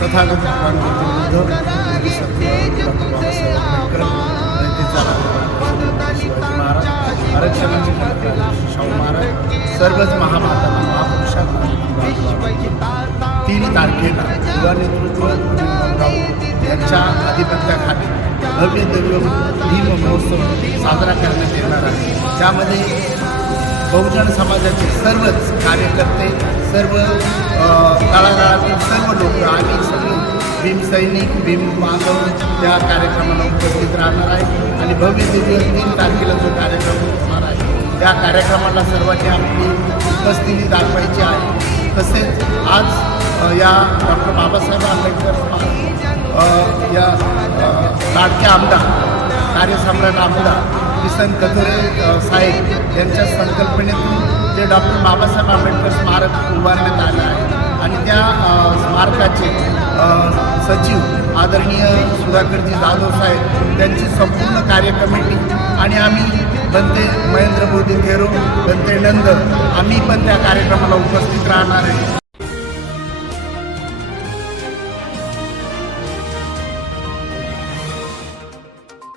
तथागत भगवान महाराज शाहू महाराज सर्वच महामाता महापुरुषांना तीन तारखेला युवा नेतृत्व यांच्या आधिपत्याखाली भव्य दिव्य भीम महोत्सव साजरा करण्यात येणार आहे त्यामध्ये बहुजन समाजाचे सर्वच कार्यकर्ते सर्व अ, तळागाळातील सर्व लोक आणि सर्व भीम सैनिक भीम बांधव त्या कार्यक्रमाला उपस्थित राहणार आहे. आणि भव्य दिव्य तीन तारखेला जो कार्यक्रम होणार आहे त्या कार्यक्रमाला सर्वांनी आपली उपस्थिती दाखवायची आहे. तसेच आज या डॉक्टर बाबासाहेब आंबेडकर या अ, लाडके आमदार कार्यसम्राट आमदार किसन कथोरे साहेब यांच्या संकल्पनेतून जे डॉक्टर बाबासाहेब आंबेडकर स्मारक उभारण्यात आलं आहे. आणि त्या महाराष्ट्राचे सचिव आदरणीय सुधाकरजी जाधव साहेब त्यांची संपूर्ण कार्य कमिटी आणि आम्ही बनते महेंद्र मोदी थेरो बनते नंद आम्ही पण त्या कार्यक्रमाला उपस्थित राहणार आहे.